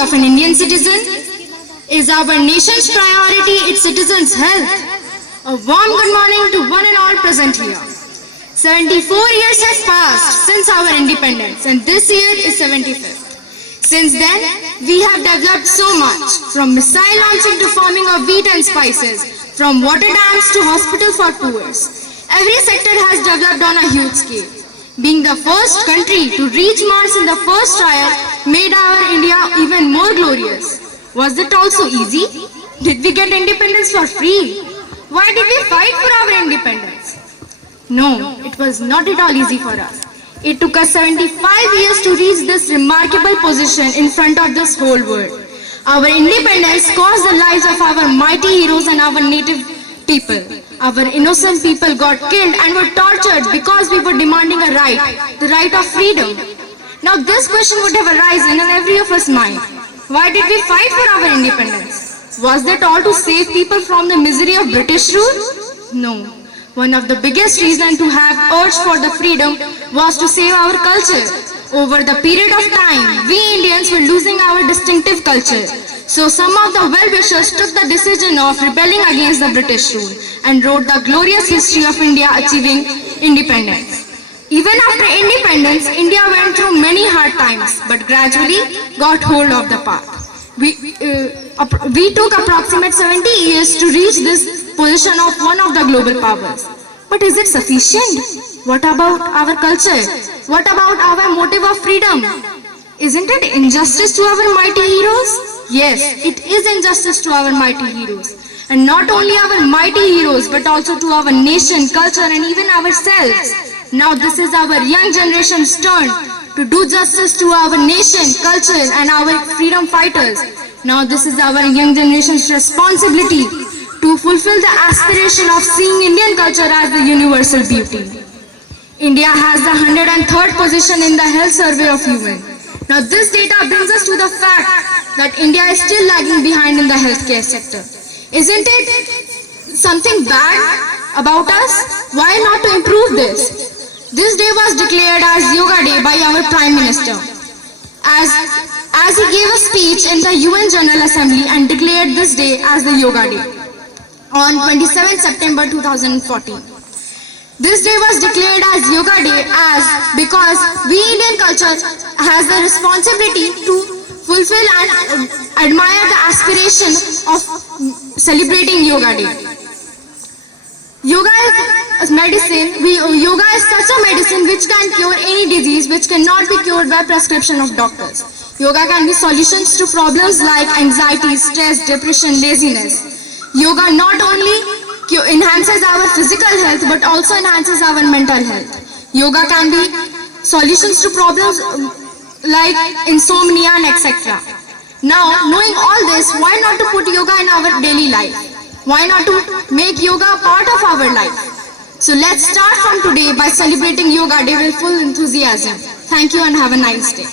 of an Indian citizen? Is our nation's priority its citizens' health? A warm good morning to one and all present here. 74 years have passed since our independence, and this year is 75th. Since then, we have developed so much, from missile launching to farming of wheat and spices, from water dams to hospital for poor. Every sector has developed on a huge scale. Being the first country to reach Mars in the first trial made our India even more glorious. Was it also easy? Did we get independence for free? Why did we fight for our independence? No, it was not at all easy for us. It took us 75 years to reach this remarkable position in front of this whole world. Our independence cost the lives of our mighty heroes and our native people. Our innocent people got killed and were tortured because we were demanding a right, the right of freedom. Now this question would have arisen in every of us mind. Why did we fight for our independence? Was that all to save people from the misery of British rule? No. One of the biggest reasons to have urge for the freedom was to save our culture. Over the period of time, we Indians were losing our distinctive culture. So some of the well-wishers took the decision of rebelling against the British rule and wrote the glorious history of India achieving independence. Even after independence, India went through many hard times, but gradually got hold of the path. We took approximately 70 years to reach this position of one of the global powers. But is it sufficient? What about our culture? What about our motive of freedom? Isn't it injustice to our mighty heroes? Yes, it is injustice to our mighty heroes. And not only our mighty heroes, but also to our nation, culture, and even ourselves. Now this is our young generation's turn to do justice to our nation, culture, and our freedom fighters. Now this is our young generation's responsibility to fulfill the aspiration of seeing Indian culture as the universal beauty. India has the 103rd position in the health survey of UN. Now this data brings us to the fact that India is still lagging behind in the healthcare sector. Isn't it something bad about us? Why not to improve this? This day was declared as Yoga Day by our Prime Minister, as he gave a speech in the UN General Assembly and declared this day as the Yoga Day on 27 September 2014. This day was declared as Yoga Day because we Indian culture has the responsibility to fulfill and admire the aspiration of celebrating Yoga Day. Yoga is medicine. Yoga is such a medicine which can cure any disease which cannot be cured by prescription of doctors. Yoga can be solutions to problems like anxiety, stress, depression, laziness. Yoga not only enhances our physical health but also enhances our mental health. Yoga can be solutions to problems like insomnia and etc. Now, knowing all this, why not to put yoga in our daily life? Why not to make yoga a part of our life? So let's start from today by celebrating Yoga Day with full enthusiasm. Thank you and have a nice day.